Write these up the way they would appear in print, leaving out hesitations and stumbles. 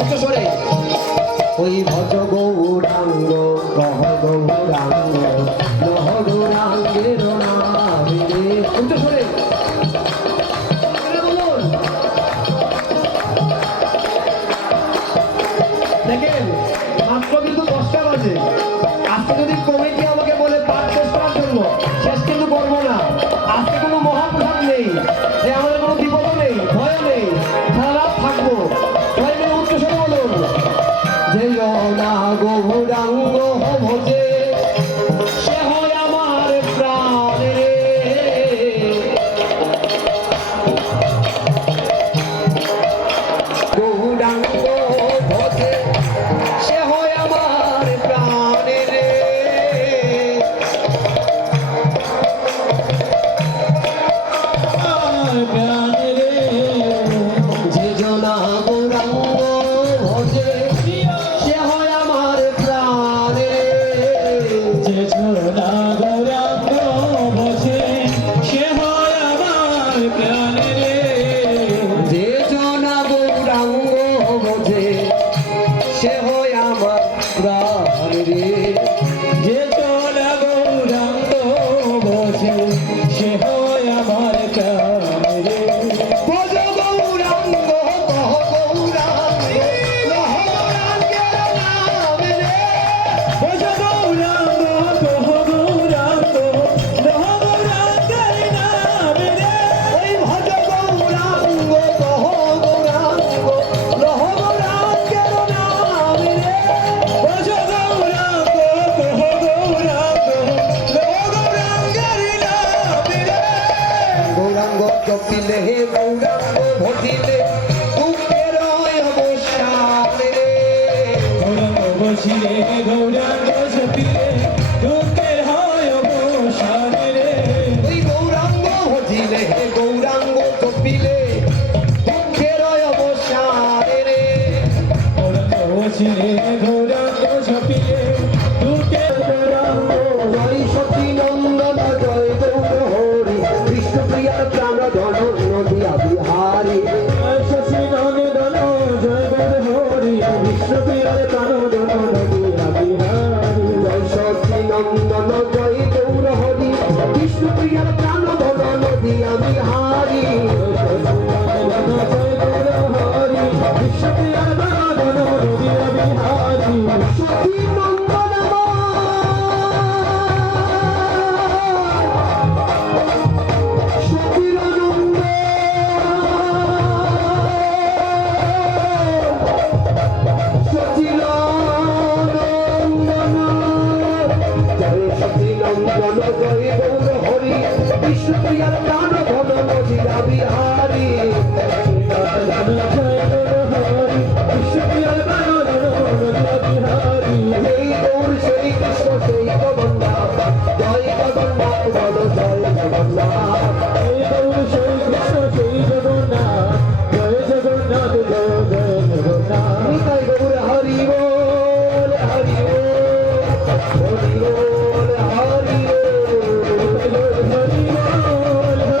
উচ্চস্বরে ওই ভজ গৌরাঙ্গ কহ গৌরাঙ্গ লহ গৌরাঙ্গের নামে রে। উচ্চস্বরে দেখেন মাত্র কিন্তু 10টা বাজে। আজকে যদি কমিটি আমাকে বলে পাঠ শেষ করার জন্য, শেষ কিন্তু করবো না। আজকে কোনো মহাপ্রসাদ নেই, যে আমাদের কোনো বিপদ নেই, ভয় নেই, সারা রাত থাকবো। সবাই মিলে উচ্চস্বরে বলুন, যে না গৌরাঙ্গ ভজে সে হয় আমার প্রাণে রে। গৌরাঙ্গ ভজে সে হয় আমার প্রাণে রে। যে জনা গৌরাঙ্গ ভজে সে হয় আমার প্রাণে রে। যে ছোড়া গৌরাঙ্গ বসে সে হয় আমার প্রাণে রে। যে জনা গৌরাঙ্গ ভজে সে হয় আমার প্রাণে রে। যে ছোড়া গৌরাঙ্গ বসে সে হয় আমার প্রাণে রে। ভজ গৌরাঙ্গ কহ গৌরাঙ্গ লহ গৌরাঙ্গের নামে রে। ভজ গৌরাঙ্গ কহ গৌরাঙ্গ লহ গৌরাঙ্গের নামে রে। ওই ভজ গৌরাঙ্গ কহ গৌরাঙ্গ লহ গৌরাঙ্গের নামে রে। ভজ গৌরাঙ্গ কহ গৌরাঙ্গ লহ গৌরাঙ্গের নামে রে। গৌরাঙ্গ জপিলে হে গৌরাঙ্গ ভজিলে দুঃখের অবসানে রে। গৌরাঙ্গ বসিলে গৌরাঙ্গ সপিলে দুঃখের হয় অবসানে রে। ওই গৌরাঙ্গ ভজিলে হে গৌরাঙ্গ জপিলে দুঃখের অবসানে রে। গৌরাঙ্গ বসিলে গৌরাঙ্গ সপিলে দুঃখের গৌরাঙ্গ। জয় সতী নন্দন জয় গৌর হরি বিষ্ণুপ্রিয়ার প্রাণ ধন নদিয়া বিহারী। জয় শশী নন্দন জয় গৌর হরি বিষ্ণুপ্রিয়ার প্রাণ ধন নদিয়া বিহারী। জয় সতী নন্দন জয় গৌর হরি বিষ্ণুপ্রিয়ার প্রাণ ধন নদিয়া বিহারী। জয় গৌর হরি বিষ্ণুপ্রিয়ার প্রাণ ধন নদিয়া বিহারী। সতী নন্দন সতীর নন্দ সতীর নন্দন জয় সতী নন্দন জয় গৌর হরি বিষ্ণুপ্রিয়ার প্রাণ ধন নদিয়া বিহারী। জয় গৌর হরি বিষ্ণুপ্রিয়ার প্রাণ ধন নদিয়া বিহারী। সেই গৌর সেই কৃষ্ণ সেই জগন্নাথ জয় জগন্নাথ বল জয় জগন্নাথ। জয় গৌর জয় কৃষ্ণ জয় জগন্নাথ জয় জগন্নাথ জয় জয় জগন্নাথ। নিতাই গৌর হরি বল হরি বল হরি বল হরি বল। হরি বল হরি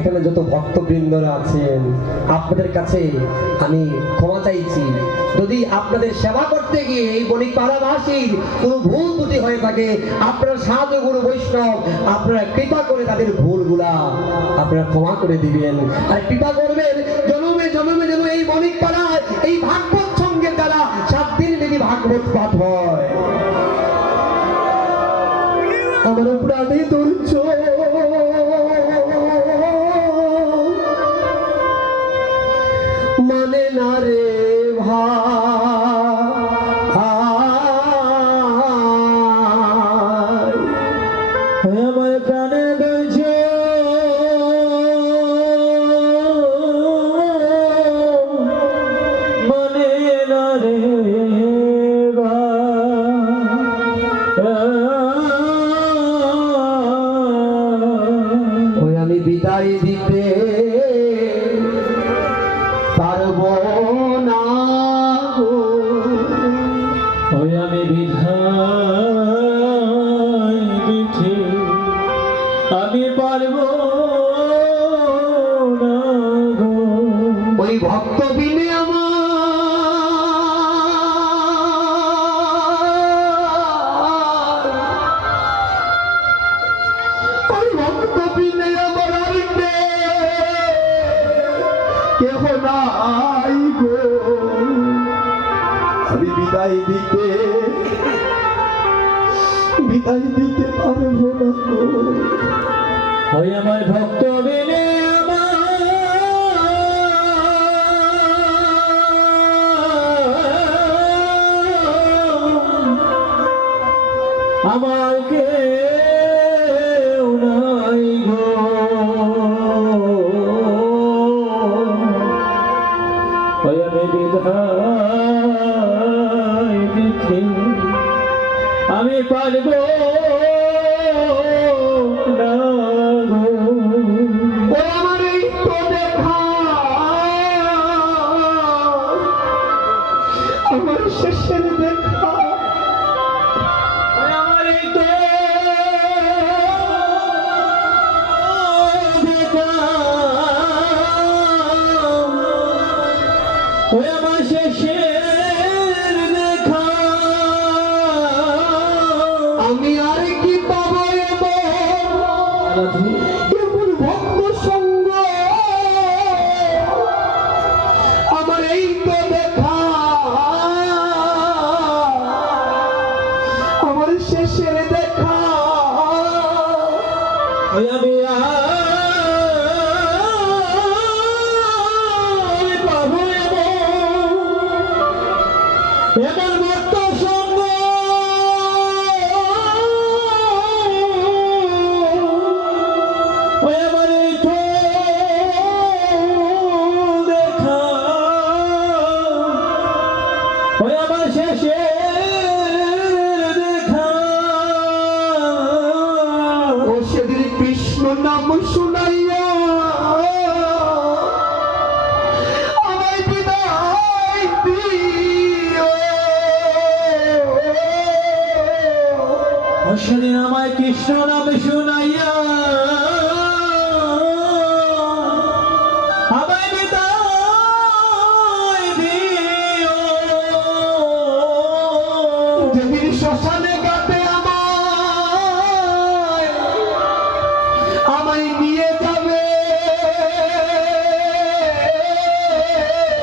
এখানে যত ভক্তবৃন্দরা আছেন আপনাদের কাছে আমি ক্ষমা চাইছি যদি আপনাদের সেবা করতে গিয়ে এই বণিক পাড়াবাসীর কোনো ভুল ত্রুটি হয়ে থাকে আপনারা সাধু গুরু বৈষ্ণব আপনারা কৃপা করে তাদের ভুলগুলা আপনারা ক্ষমা করে দিবেন আর কৃপা করবেন জনমে জনমে যেন এই বণিক পাড়ায় এই ভাগবত সঙ্গের দ্বারা 7 দিন যদি ভাগবত পাঠ হয়। আমার প্রাণে ধৈর্য মানে না রে ভাই আমার প্রাণে ধৈর্য মানে না রে ওই আমি বিদায় দিতে পারবো না গো। ওই আমি বিধায় দিতে আমি পারবো না গো। ওই ভক্ত বিনে আমার ওই ভক্ত বিনে আমার আর কেহ নাই গো। আমি বিদায় দিতে পারবো না গো। ওই আমার ভক্ত বিনে আমার কেউ নাই গো। ওই আমি বিদায় দিতে আমি পারবো না গো। ওই আমার এই তো দেখা আমার শেষের দেখা ওই আমার এই তো দেখা ওই আমার শেষের দেখা আমি আর কি পাবো এমন ভক্ত সঙ্গ আমার এই তো দেখা আমার শেষের দেখা ওই আমি পাবো এমন ভক্ত সঙ্গ ওই আমার এই তো দেখা ওই আমার শেষের দেখা ও সেদিন কৃষ্ণ নাম শুনাইয়া আমায় বিদায় দিও। সেদিন আমায় কৃষ্ণ নাম শুনাইয়া আমায় বিদায়